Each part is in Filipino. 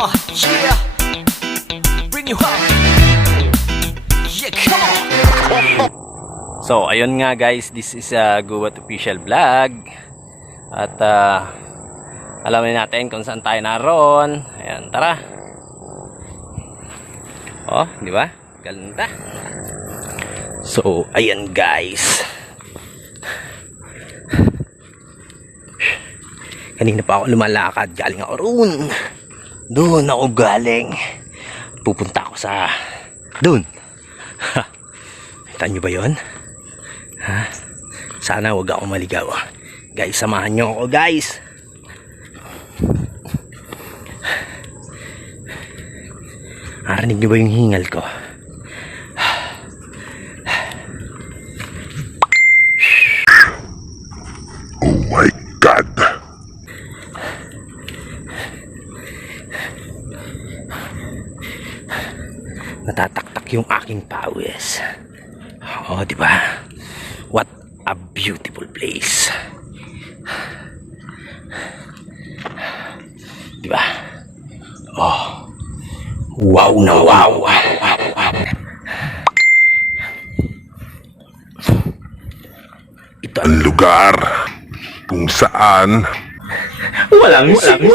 Yeah, bring you up. Yeah, come on. So ayun nga guys, this is a Gubat official vlog. At alamin natin kung saan tayo naroon. Ayan, tara. Oh, di ba? Ganda. So ayan guys. Kanina pa ako lumalakad, galing ako roon. Doon ako galing. Pupunta ako sa doon. Kita nyo ba yun? Ha? Sana wag ako maligaw. Guys, samahan nyo ako guys. Narinig nyo ba yung hingal ko? Oh my God! Natataktak yung aking pawis. Oh, di ba? What a beautiful place. Di ba? Oh. Wow na wow. Ito Ang lugar kung saan walang signal.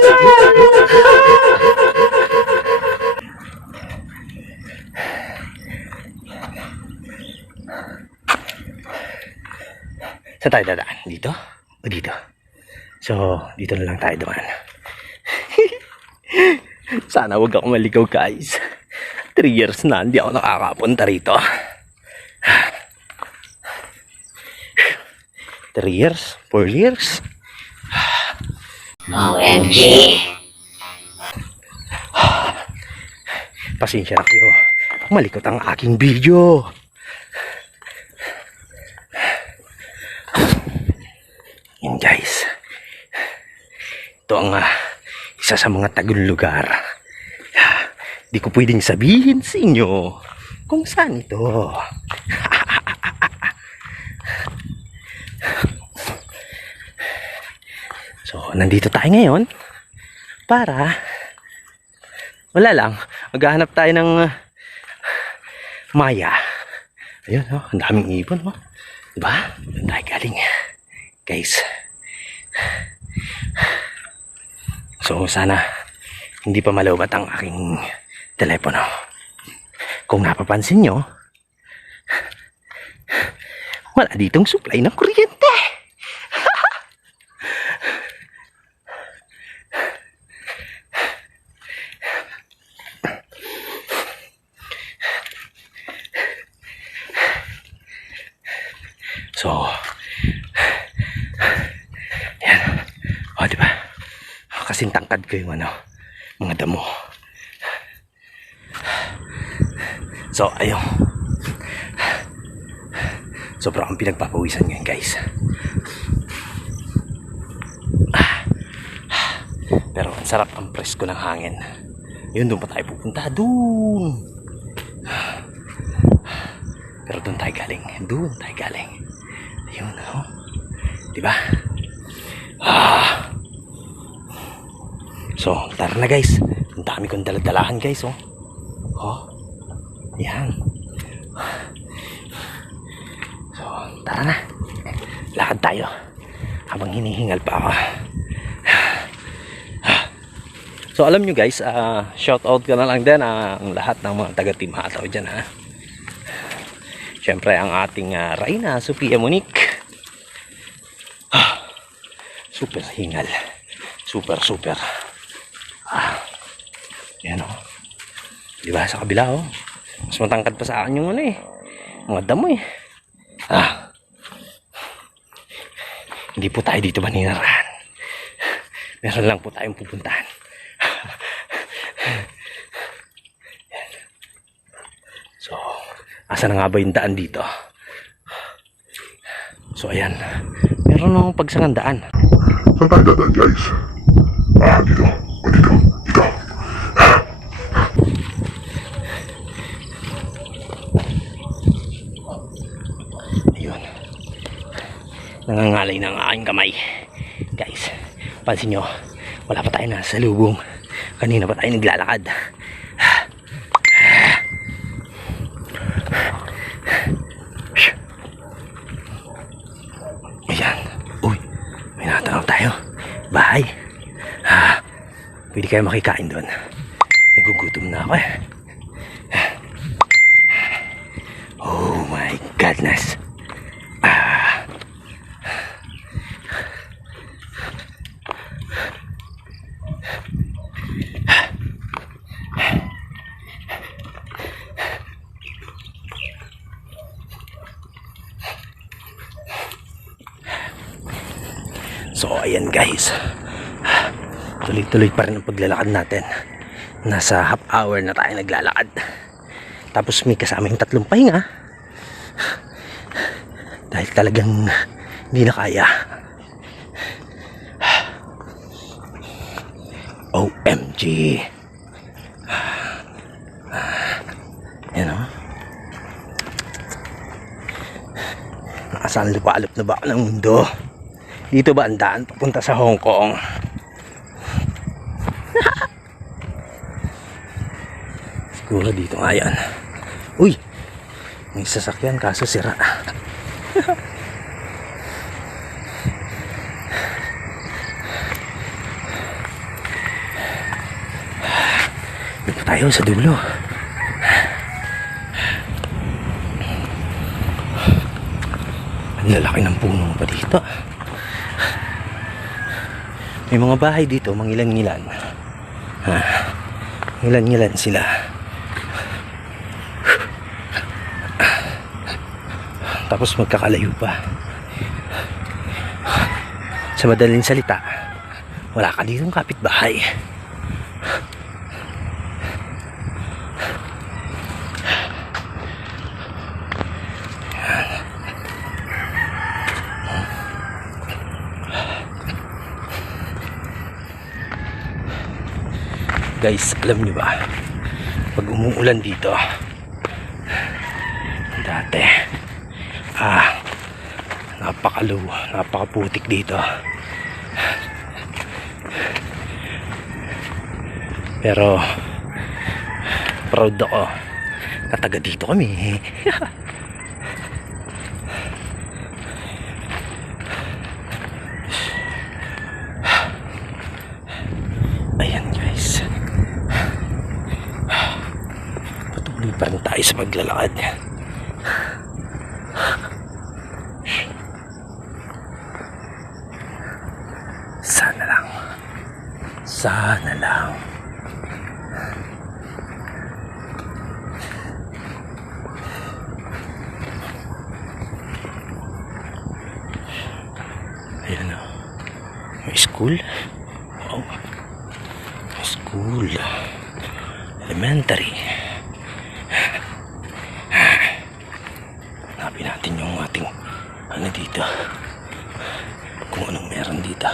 Saan tayo dadaan? Dito? O dito? So, dito na lang tayo dumaan. Sana wag ako maligaw guys. 3 years na hindi ako nakakapunta rito. 3 years? 4 years? OMG! Pasensya na kayo. Malikot ang aking video. Yan guys. Ito ang isa sa mga tagong lugar. Di ko pwedeng sabihin sa inyo kung saan ito. So, nandito tayo ngayon para wala lang, maghahanap tayo ng maya. Ayun, oh, ang daming ibon, oh. Diba? Doon tayo galing. Guys. So, sana hindi pa malawat ang aking telepono. Kung napapansin nyo, wala ditong supply ng kuryente. So, yan. O, diba? Kasing tangkad ko yung mga damo. So, ayun. Sobrang ang pinagpapawisan ngayon, guys. Pero ang sarap, ang presko ng hangin. Yun, doon pa tayo pupunta. Doon. Pero doon tayo galing. Doon tayo galing. Ayun, oh. Diba? So, tara na guys. Ang dami kong daladalahan guys, oh. Oh. Ayan. So, tara na. Lakad tayo. Habang hinihingal pa ako. So, alam nyo guys, shout out ka na lang din ang lahat ng mga taga-team Hataw dyan, ha. Siyempre, ang ating Reyna, Sofia Monique. Super hingal. Super. Yan, oh. Diba, sa kabila, oh. Mas matangkad pa sa akin yung mga damo, eh. Hindi po tayo dito maninirahan. Meron lang po tayong pupuntahan. So, asa na nga ba yung daan dito? So, ayan. Meron akong pagsangandaan. saan tayo dadaan guys? Dito. O dito. Dito. Ayun. Nangangalay ng aking kamay. Guys, pansin nyo, wala pa tayo nasa lubong. Kanina pa tayo naglalakad. Ayan. Uy, may natanaw tayo. Bahay. Pwede kayo makikain doon. Nagugutom na ako eh. Oh my goodness. So ayan guys, tuloy-tuloy pa rin ang paglalakad natin. Nasa half hour na tayo naglalakad. Tapos may kasama yung 3 pahinga dahil talagang hindi na kaya. OMG. Yan o. Nakasaan lupalop na ba ako ng mundo? Dito ba ang daan papunta sa Hong Kong? Siguro dito nga yan. Uy! May sasakyan kaso sira. Dito tayo sa dulo. Ang lalaki ng puno pa dito. May mga bahay dito, mangilan-ngilan. Ngilan-ngilan sila. Tapos magkakalayo pa. Sa madaling salita, wala ka ditong kapitbahay. Guys, alam niyo ba, pag umuulan dito dati, napakaputik dito, pero proud ako na taga dito kami. Ayan guys, patuloy pa rin tayo sa paglalakad. Sana lang. Ayan o. May school. Wow. May school. Elementary. Hanapin natin yung ating ano dito. Kung anong meron dito.